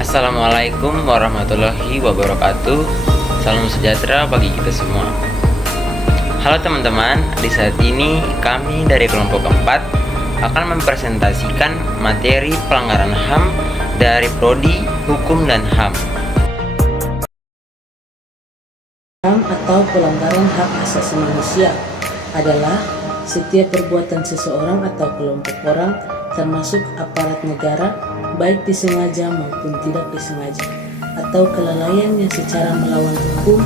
Assalamualaikum warahmatullahi wabarakatuh. Salam sejahtera bagi kita semua. Halo teman-teman, di saat ini kami dari kelompok 4 akan mempresentasikan materi pelanggaran HAM dari Prodi Hukum dan HAM. HAM atau pelanggaran hak asasi manusia adalah setiap perbuatan seseorang atau kelompok orang termasuk aparat negara, baik disengaja maupun tidak disengaja, atau kelalaian yang secara melawan hukum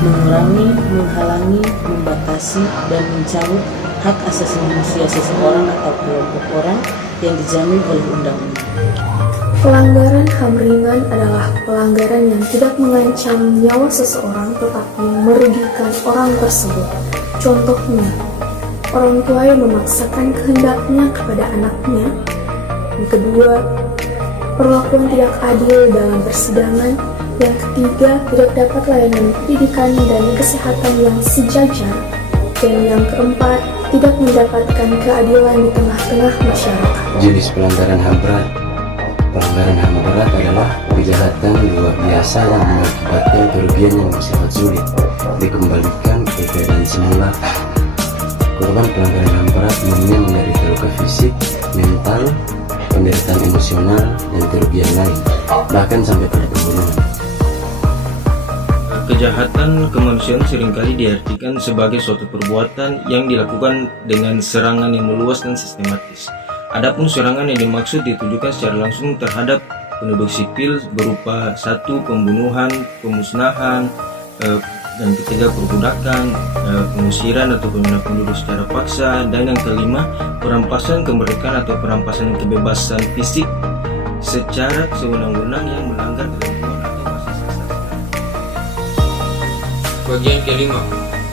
mengurangi, menghalangi, membatasi, dan mencabut hak asasi manusia seseorang atau kelompok orang yang dijamin oleh undang-undang. Pelanggaran HAM ringan adalah pelanggaran yang tidak mengancam nyawa seseorang tetapi merugikan orang tersebut. Contohnya, orang tua yang memaksakan kehendaknya kepada anaknya. Yang kedua, perlakuan tidak adil dalam persidangan. Yang ketiga, tidak dapat layanan pendidikan dan kesehatan yang sejajar. Dan yang keempat, tidak mendapatkan keadilan di tengah-tengah masyarakat. Jenis pelanggaran HAM berat. Pelanggaran HAM berat adalah kejahatan luar biasa yang mengakibatkan kerugian yang bersifat sulit dikembalikan ke keadaan semula. Korban pelanggaran HAM berat umumnya menderita luka fisik, mental, penderitaan emosional, dan kerugian lain, bahkan sampai pada pembunuhan. Kejahatan kemanusiaan seringkali diartikan sebagai suatu perbuatan yang dilakukan dengan serangan yang meluas dan sistematis. Adapun serangan yang dimaksud ditujukan secara langsung terhadap penduduk sipil berupa 1. Pembunuhan, pemusnahan, dan ketiga perbudakan, pengusiran atau pemindahan penduduk secara paksa, dan yang kelima perampasan kemerdekaan atau perampasan kebebasan fisik secara sewenang-wenang yang melanggar ketentuan atau asas asasi. Bagian kelima,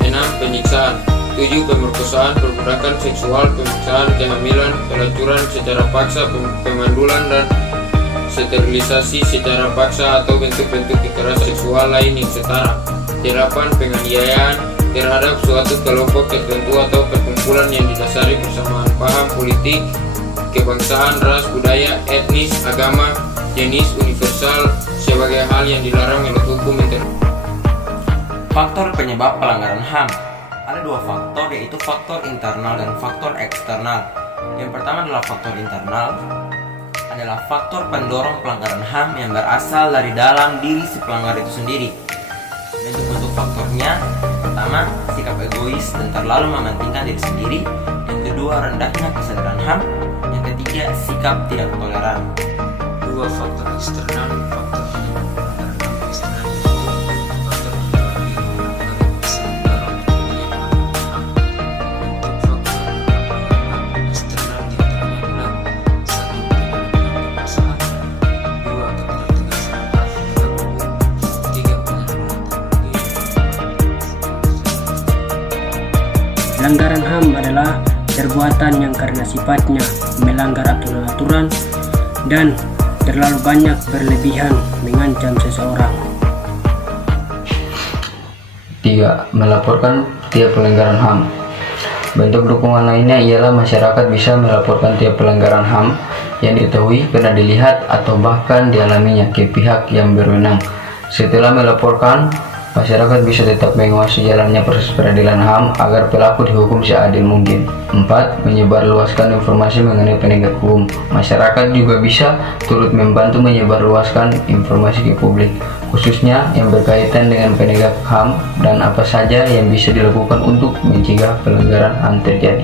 6. Penyiksaan, 7. Pemerkosaan, perbudakan seksual, pemaksaan kehamilan, pelacuran secara paksa, pemandulan dan sterilisasi secara paksa atau bentuk-bentuk kekerasan seksual lain yang setara. 8. Penganiayaan terhadap suatu kelompok tertentu atau perkumpulan yang didasari persamaan paham politik, kebangsaan, ras, budaya, etnis, agama, jenis, universal sebagai hal yang dilarang menurut hukum internasional. Faktor penyebab pelanggaran HAM. Ada 2 faktor, yaitu faktor internal dan faktor eksternal. Yang pertama adalah faktor internal, adalah faktor pendorong pelanggaran HAM yang berasal dari dalam diri si pelanggar itu sendiri. Bentuk-bentuk faktornya, pertama, sikap egois dan terlalu mementingkan diri sendiri. Yang kedua, rendahnya kesadaran HAM. Yang ketiga, sikap tidak toleran. 2 faktor eksternal. Faktor penyebab pelanggaran HAM eksternal yaitu faktor di luar diri pelanggar yang bisa mendorong penyebab HAM. Bentuk faktor pelanggaran HAM eksternal diantaranya adalah 1. Penyalahgunaan kekuasaan, 2. ketidaktegasan aparat penegak hukum, 3. penyalahgunaan teknologi. Pelanggaran HAM adalah perbuatan yang karena sifatnya melanggar aturan-aturan dan terlalu banyak berlebihan mengancam seseorang. 3. Melaporkan tiap pelanggaran HAM. Bentuk dukungan lainnya ialah masyarakat bisa melaporkan tiap pelanggaran HAM yang diketahui, pernah dilihat, atau bahkan dialaminya ke pihak yang berwenang. Setelah melaporkan, masyarakat bisa tetap mengawasi jalannya proses peradilan HAM agar pelaku dihukum seadil mungkin. 4. Menyebarluaskan informasi mengenai penegak hukum. Masyarakat juga bisa turut membantu menyebarluaskan informasi ke publik, khususnya yang berkaitan dengan penegak HAM dan apa saja yang bisa dilakukan untuk mencegah pelanggaran HAM terjadi.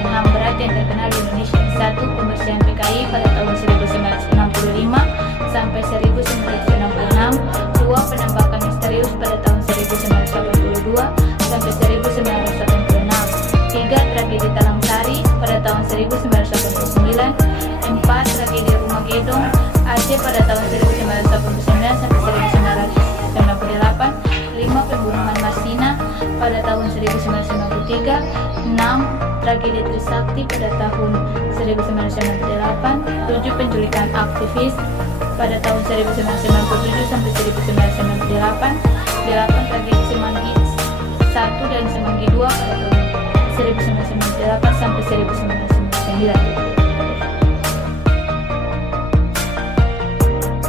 HAM berat yang terkenal di Indonesia. 1. Pembersihan PKI pada tahun 1965 sampai 1966. 2. Penembakan misterius pada tahun 1982 sampai 1986. 3. Tragedi Talang Sari pada tahun 1989. 4. Tragedi Rumah Gedong Aceh pada tahun 1989 sampai 1998. 5. Pembunuhan Marsina pada tahun 1993. 6. Tragedi Trisakti pada tahun 1998. 7. Penculikan aktivis pada tahun 1997 sampai 1998. 8. Tragedi Semanggi 1 dan Semanggi 2 pada